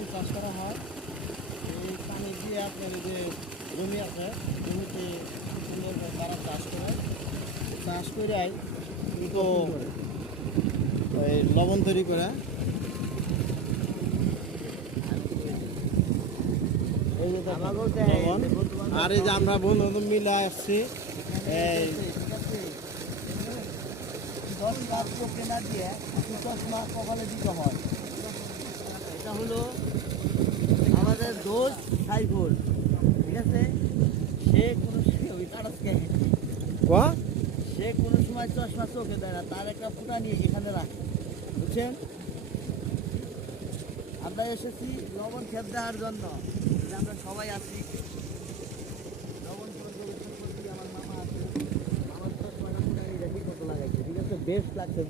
ধান চাষ করা হয়। এই পানি দিয়ে আপনার এই যে জমি আছে, জমিতে সুন্দর করে তারা চাষ করে, চাষ করে কিন্তু ওই লবণ তৈরি করে। এই যে লবণ, আর এই যে আমরা বন্ধু বান্ধব মিলে আসছি এই 10 লাখ কেনা দিয়ে 10 মাস কপালে দিতে হয়। এটা হলো আমাদের দোষ সাইফুল, ঠিক আছে? সে কোনো ওই কারসকে সে কোনো সময় চশমা চোখে দেয় না, তার একটা ফুটা নিয়ে এখানে রাখে, বুঝছেন? আমরা এসেছি লবণ খেত দেওয়ার জন্য, যে আমরা সবাই আছি লবণ পরিদর্শন করছি। আমার মামা আছে, আমার চশমাটা ফুটা নিয়ে দেখি কত লাগাইছে, ঠিক আছে? বেশ লাগছে।